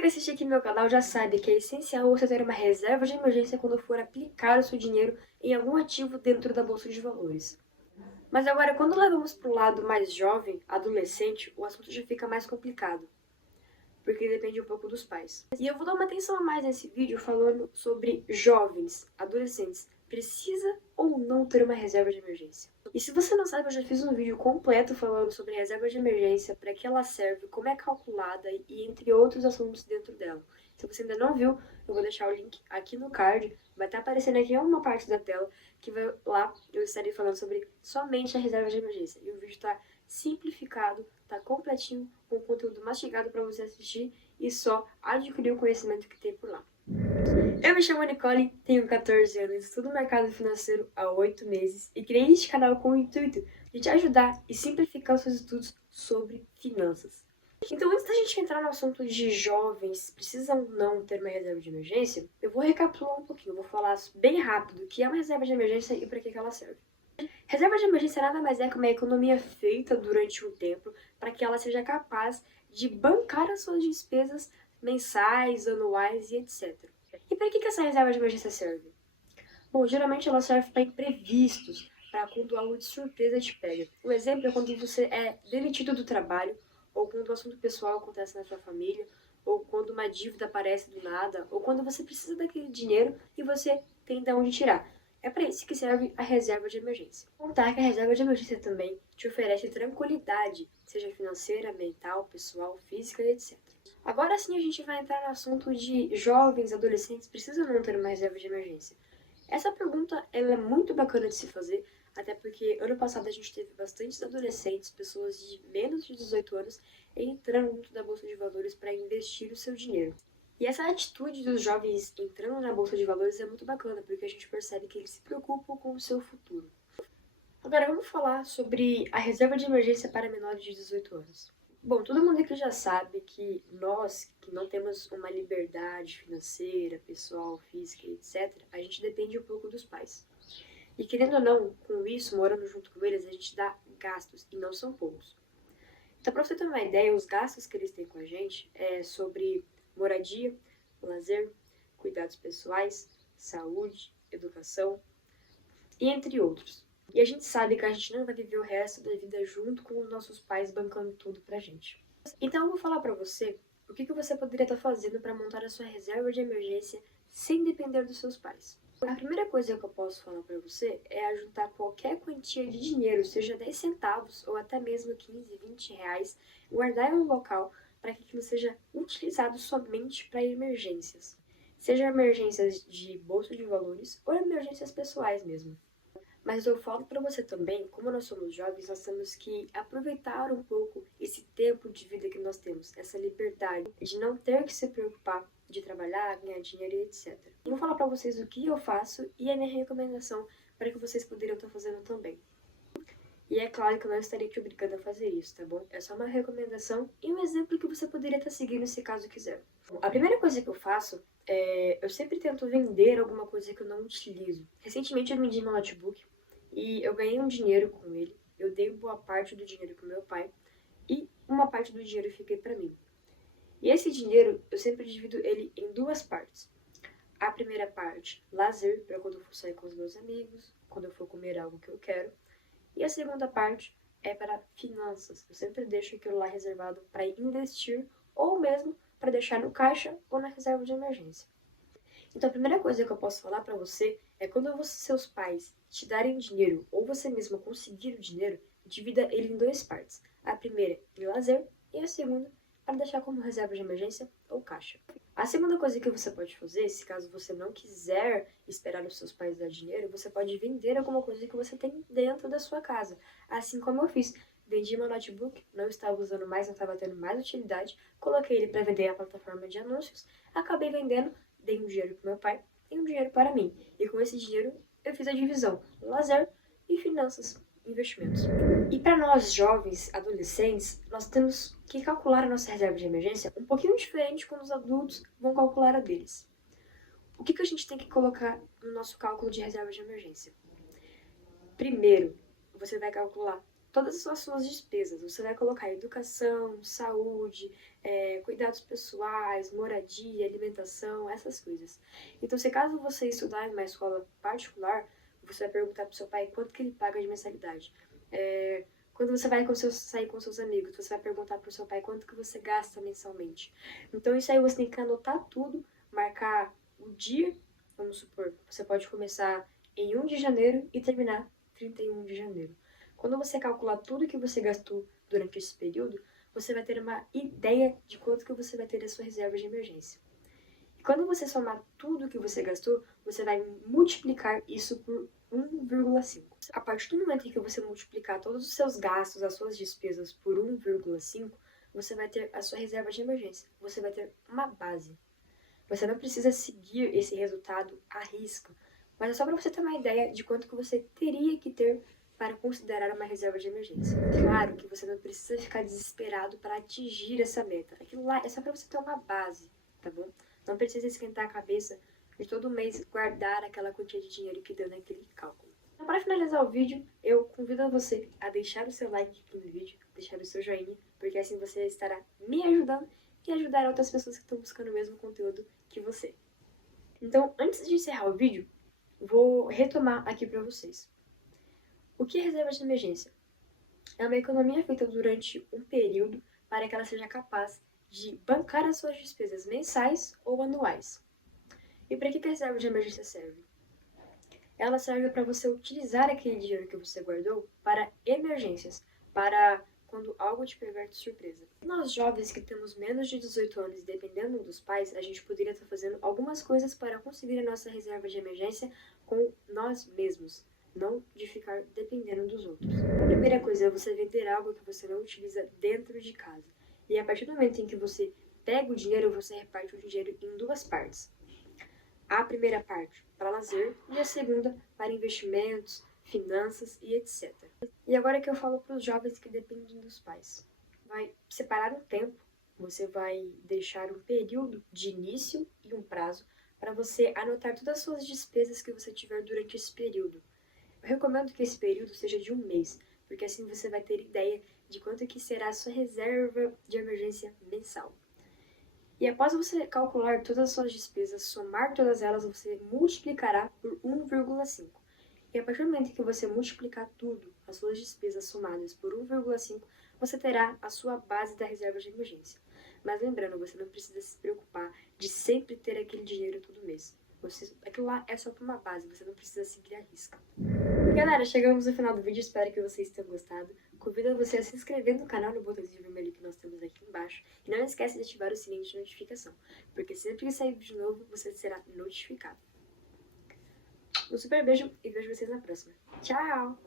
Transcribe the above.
que assiste aqui no meu canal já sabe que é essencial você ter uma reserva de emergência quando for aplicar o seu dinheiro em algum ativo dentro da bolsa de valores. Mas agora, quando levamos para o lado mais jovem, adolescente, o assunto já fica mais complicado, porque depende um pouco dos pais. E eu vou dar uma atenção a mais nesse vídeo falando sobre jovens, adolescentes. Precisa ou não ter uma reserva de emergência? E se você não sabe, eu já fiz um vídeo completo falando sobre reserva de emergência, para que ela serve, como é calculada e entre outros assuntos dentro dela. Se você ainda não viu, eu vou deixar o link aqui no card, vai estar aparecendo aqui em uma parte da tela, que vai lá eu estarei falando sobre somente a reserva de emergência. E o vídeo está simplificado, tá completinho, com conteúdo mastigado para você assistir e só adquirir o conhecimento que tem por lá. Eu me chamo Nicole, tenho 14 anos, estudo mercado financeiro há 8 meses e criei este canal com o intuito de te ajudar e simplificar os seus estudos sobre finanças. Então, antes da gente entrar no assunto de jovens precisam não ter uma reserva de emergência, eu vou recapitular um pouquinho, vou falar bem rápido o que é uma reserva de emergência e para que ela serve. Reserva de emergência nada mais é que uma economia feita durante um tempo para que ela seja capaz de bancar as suas despesas mensais, anuais e etc. E para que essa reserva de emergência serve? Bom, geralmente ela serve para imprevistos, para quando algo de surpresa te pega. Um exemplo é quando você é demitido do trabalho, ou quando um assunto pessoal acontece na sua família, ou quando uma dívida aparece do nada, ou quando você precisa daquele dinheiro e você tem de onde tirar. É para isso que serve a reserva de emergência. Contar que a reserva de emergência também te oferece tranquilidade, seja financeira, mental, pessoal, física e etc. Agora sim a gente vai entrar no assunto de jovens, adolescentes precisam não ter uma reserva de emergência. Essa pergunta ela é muito bacana de se fazer, até porque ano passado a gente teve bastantes adolescentes, pessoas de menos de 18 anos, entrando dentro da Bolsa de Valores para investir o seu dinheiro. E essa atitude dos jovens entrando na Bolsa de Valores é muito bacana, porque a gente percebe que eles se preocupam com o seu futuro. Agora vamos falar sobre a reserva de emergência para menores de 18 anos. Bom, todo mundo aqui já sabe que nós, que não temos uma liberdade financeira, pessoal, física, etc., a gente depende um pouco dos pais. E querendo ou não, com isso, morando junto com eles, a gente dá gastos, e não são poucos. Então, para você ter uma ideia, os gastos que eles têm com a gente é sobre moradia, lazer, cuidados pessoais, saúde, educação, e entre outros. E a gente sabe que a gente não vai viver o resto da vida junto com os nossos pais bancando tudo pra gente. Então eu vou falar pra você o que você poderia estar fazendo para montar a sua reserva de emergência sem depender dos seus pais. A primeira coisa que eu posso falar para você é ajuntar qualquer quantia de dinheiro, seja 10 centavos ou até mesmo 15, 20 reais, guardar em um local para que aquilo seja utilizado somente para emergências. Seja emergências de bolsa de valores ou emergências pessoais mesmo. Mas eu falo para você também, como nós somos jovens, nós temos que aproveitar um pouco esse tempo de vida que nós temos, essa liberdade de não ter que se preocupar de trabalhar, ganhar dinheiro e etc. Eu vou falar para vocês o que eu faço e a minha recomendação para que vocês poderiam estar fazendo também. E é claro que eu não estarei te obrigando a fazer isso, tá bom? É só uma recomendação e um exemplo que você poderia estar seguindo se caso quiser. A primeira coisa que eu faço eu sempre tento vender alguma coisa que eu não utilizo. Recentemente eu vendi meu notebook e eu ganhei um dinheiro com ele. Eu dei boa parte do dinheiro pro meu pai e uma parte do dinheiro eu fiquei pra mim. E esse dinheiro eu sempre divido ele em duas partes. A primeira parte, lazer, para quando eu for sair com os meus amigos, quando eu for comer algo que eu quero. E a segunda parte é para finanças. Eu sempre deixo aquilo lá reservado para investir ou mesmo para deixar no caixa ou na reserva de emergência. Então a primeira coisa que eu posso falar para você é quando seus pais te darem dinheiro ou você mesmo conseguir o dinheiro, divida ele em duas partes. A primeira em lazer e a segunda para deixar como reserva de emergência ou caixa. A segunda coisa que você pode fazer, se caso você não quiser esperar os seus pais dar dinheiro, você pode vender alguma coisa que você tem dentro da sua casa. Assim como eu fiz. Vendi meu notebook, não estava usando mais, não estava tendo mais utilidade, coloquei ele para vender na plataforma de anúncios, acabei vendendo, dei um dinheiro para meu pai e um dinheiro para mim. E com esse dinheiro eu fiz a divisão lazer e finanças, investimentos. E para nós jovens, adolescentes, nós temos que calcular a nossa reserva de emergência um pouquinho diferente quando os adultos vão calcular a deles. O que a gente tem que colocar no nosso cálculo de reserva de emergência? Primeiro, você vai calcular todas as suas despesas. Você vai colocar educação, saúde, cuidados pessoais, moradia, alimentação, essas coisas. Então, se caso você estudar em uma escola particular, você vai perguntar pro seu pai quanto que ele paga de mensalidade. Quando você vai sair com seus amigos, você vai perguntar pro seu pai quanto que você gasta mensalmente. Então, isso aí você tem que anotar tudo, marcar o dia, vamos supor, você pode começar em 1 de janeiro e terminar 31 de janeiro. Quando você calcular tudo que você gastou durante esse período, você vai ter uma ideia de quanto que você vai ter da sua reserva de emergência. E quando você somar tudo que você gastou, você vai multiplicar isso por 1,5. A partir do momento em que você multiplicar todos os seus gastos, as suas despesas por 1,5, você vai ter a sua reserva de emergência. Você vai ter uma base. Você não precisa seguir esse resultado à risca, mas é só para você ter uma ideia de quanto que você teria que ter para considerar uma reserva de emergência. Claro que você não precisa ficar desesperado para atingir essa meta. Aquilo lá é só para você ter uma base, tá bom? Não precisa esquentar a cabeça de todo mês guardar aquela quantia de dinheiro que deu naquele cálculo. Então, para finalizar o vídeo, eu convido você a deixar o seu like aqui no vídeo, deixar o seu joinha, porque assim você estará me ajudando e ajudar outras pessoas que estão buscando o mesmo conteúdo que você. Então, antes de encerrar o vídeo, vou retomar aqui para vocês. O que é reserva de emergência? É uma economia feita durante um período para que ela seja capaz de bancar as suas despesas mensais ou anuais. E para que a reserva de emergência serve? Ela serve para você utilizar aquele dinheiro que você guardou para emergências, para quando algo te pegar de surpresa. Nós jovens que temos menos de 18 anos, dependendo dos pais, a gente poderia estar fazendo algumas coisas para conseguir a nossa reserva de emergência com nós mesmos, não de ficar dependendo dos outros. A primeira coisa é você vender algo que você não utiliza dentro de casa. E a partir do momento em que você pega o dinheiro, você reparte o dinheiro em duas partes. A primeira parte para lazer e a segunda para investimentos, finanças e etc. E agora que eu falo para os jovens que dependem dos pais. Vai separar um tempo, você vai deixar um período de início e um prazo para você anotar todas as suas despesas que você tiver durante esse período. Eu recomendo que esse período seja de um mês, porque assim você vai ter ideia de quanto que será a sua reserva de emergência mensal. E após você calcular todas as suas despesas, somar todas elas, você multiplicará por 1,5. E a partir do momento que você multiplicar tudo, as suas despesas somadas por 1,5, você terá a sua base da reserva de emergência. Mas lembrando, você não precisa se preocupar de sempre ter aquele dinheiro todo mês. Aquilo lá é só para uma base, você não precisa seguir a risca. E galera, chegamos no final do vídeo, espero que vocês tenham gostado. Convido você a se inscrever no canal no botãozinho vermelho que nós temos aqui embaixo. E não esquece de ativar o sininho de notificação, porque sempre que sair vídeo novo, você será notificado. Um super beijo e vejo vocês na próxima. Tchau!